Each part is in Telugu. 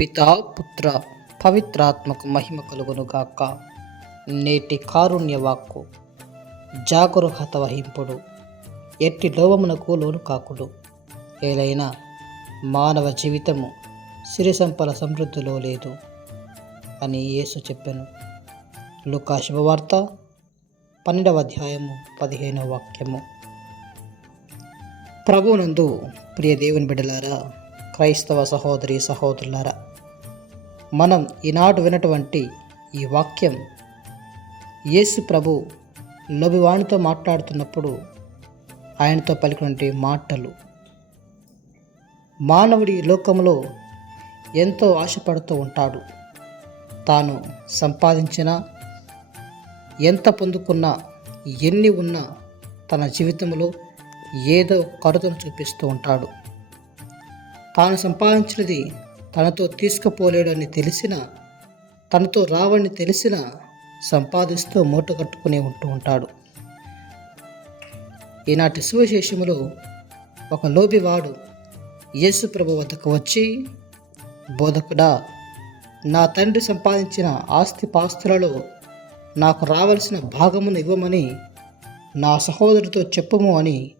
పితా పుత్ర పవిత్రాత్మకు మహిమ కలుగునుగాక. నేటి కారుణ్య వాక్కు జాగరూకత వహింపుడు. ఎట్టి లోవమునకు లోను కాకుడు. ఏలైనా మానవ జీవితము సిరి సంపల సమృద్ధిలో లేదు అని యేసు చెప్పాను. లుకా శుభవార్త పన్నెండవ అధ్యాయము పదిహేనవ వాక్యము. ప్రభునందు ప్రియ దేవుని బిడ్డలారా క్రైస్తవ సహోదరి సహోదరులారా మనం ఈనాడు వినటువంటి ఈ వాక్యం యేసు ప్రభు లోబివాణితో మాట్లాడుతున్నప్పుడు ఆయనతో పలికినటువంటి మాటలు. మానవుడి లోకంలో ఎంతో ఆశపడుతూ ఉంటాడు. తాను సంపాదించిన ఎంత పొందుకున్నా ఎన్ని ఉన్నా తన జీవితంలో ఏదో కొరతను చూపిస్తూ ఉంటాడు. తాను సంపాదించినది తనతో తీసుకుపోలేడని తెలిసిన తనతో రావని తెలిసిన సంపాదిస్తూ మూట కట్టుకుని ఉంటూ ఉంటాడు. ఈనాటి సువిశేషములో ఒక లోబివాడు యేసు ప్రభు వద్దకు వచ్చి బోధకుడా నా తండ్రి సంపాదించిన ఆస్తి పాస్తులలో నాకు రావలసిన భాగమును ఇవ్వమని నా సహోదరుతో చెప్పుము అని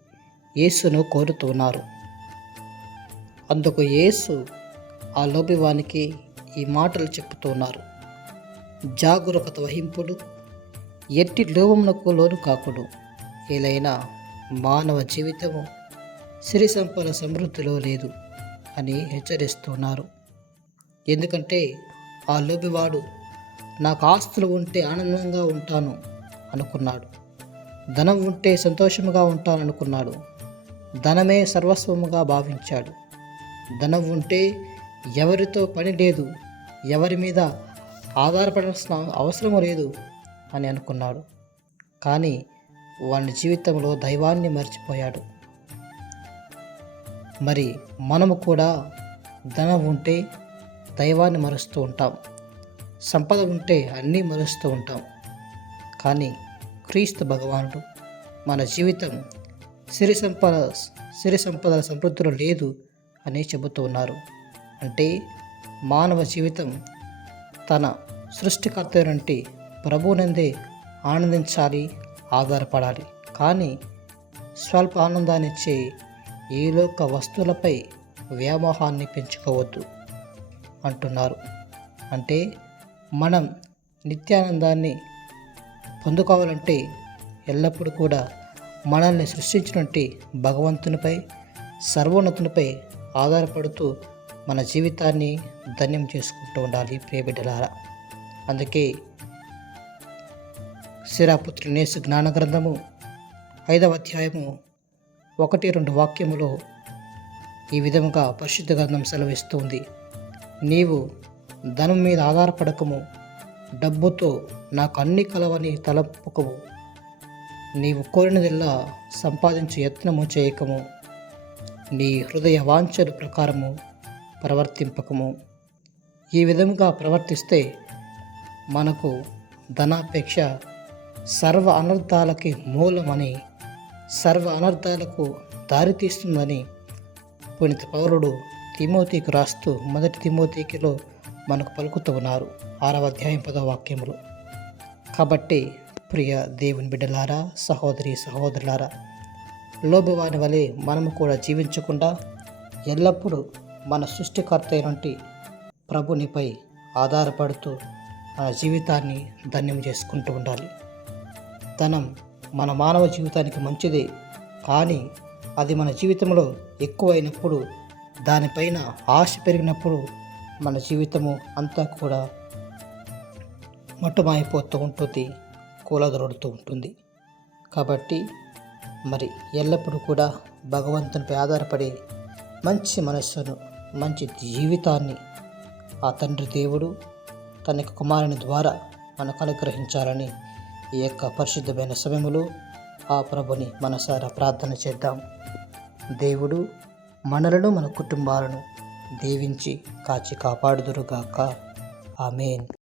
యేసును కోరుతున్నారు అందుకు యేసు ఆ లోబివానికి ఈ మాటలు చెప్తున్నారు. జాగరూకత వహింపుడు ఎట్టి లోభమునకు లోను కాకుడు ఏలైనా మానవ జీవితము సిరి సంపద సమృద్ధిలో లేదు అని హెచ్చరిస్తున్నారు. ఎందుకంటే ఆ లోబివాడు నాకు ఆస్తులు ఉంటే ఆనందంగా ఉంటాను అనుకున్నాడు. ధనం ఉంటే సంతోషముగా ఉంటాను అనుకున్నాడు ధనమే సర్వస్వముగా భావించాడు. ధనం ఉంటే ఎవరితో పని లేదు ఎవరి మీద ఆధారపడాల్సిన అవసరం లేదు అని అనుకున్నాడు. కానీ వాని జీవితంలో దైవాన్ని మర్చిపోయాడు. మరి మనము కూడా ధనం ఉంటే దైవాన్ని మరుస్తూ ఉంటాం. సంపద ఉంటే అన్నీ మరుస్తూ ఉంటాం. కానీ క్రీస్తు భగవానుడు మన జీవితం సిరి సంపద సిరి సంపద సమృద్ధిలో లేదు అని చెబుతూ ఉన్నారు అంటే మానవ జీవితం తన సృష్టికర్త నుండి ప్రభువునందే ఆనందించాలి ఆధారపడాలి. కానీ స్వల్ప ఆనందాన్నిచ్చే ఈ లోక వస్తువులపై వ్యామోహాన్ని పెంచుకోవద్దు అంటున్నారు. అంటే మనం నిత్యానందాన్ని పొందుకోవాలంటే ఎల్లప్పుడూ కూడా మనల్ని సృష్టించినట్టు భగవంతునిపై సర్వోన్నతునిపై ఆధారపడుతూ మన జీవితాన్ని ధన్యం చేసుకుంటూ ఉండాలి ప్రియబిడ్డలారా. అందుకే శిరాపుత్రి నేసు జ్ఞాన గ్రంథము ఐదవ అధ్యాయము ఒకటి రెండు వాక్యములో ఈ విధముగా పరిశుద్ధ గ్రంథం సెలవిస్తుంది. నీవు ధనం మీద ఆధారపడకము డబ్బుతో నాకు అన్ని కలవని తలపుకము నీవు కోరినదిల్లా సంపాదించే యత్నము చేయకము. నీ హృదయ వాంఛల ప్రకారము ప్రవర్తింపకము. ఈ విధముగా ప్రవర్తిస్తే మనకు ధనాపేక్ష సర్వ అనర్థాలకి మూలమని సర్వ అనర్థాలకు దారితీస్తుందని పుణిత పౌరుడు తిమోతికి రాస్తూ మొదటి తిమోతికిలో మనకు పలుకుతూ ఉన్నారు. ఆరవ అధ్యాయం పదవ వాక్యములు. కాబట్టి ప్రియ దేవుని బిడ్డలారా సహోదరి సహోదరులారా లోబవాని వలె మనము కూడా జీవించకుండా ఎల్లప్పుడూ మన సృష్టికర్త అయినటువంటి ప్రభునిపై ఆధారపడుతూ మన జీవితాన్ని ధన్యం చేసుకుంటూ ఉండాలి. ధనం మన మానవ జీవితానికి మంచిది కానీ అది మన జీవితంలో ఎక్కువైనప్పుడు దానిపైన ఆశ పెరిగినప్పుడు మన జీవితము అంతా కూడా మట్టుమాయిపోతూ ఉంటుంది కూలదొరుడుతూ ఉంటుంది. కాబట్టి మరి ఎల్లప్పుడూ కూడా భగవంతునిపై ఆధారపడి మంచి మనస్సును మంచి జీవితాన్ని ఆ తండ్రి దేవుడు తన యొక్క కుమారుని ద్వారా మనకు అనుగ్రహించాలని ఈ యొక్క పరిశుద్ధమైన సమయములో ఆ ప్రభుని మనసారా ప్రార్థన చేద్దాం. దేవుడు మనలను మన కుటుంబాలను దీవించి కాచి కాపాడుదురుగాక. ఆమెన్.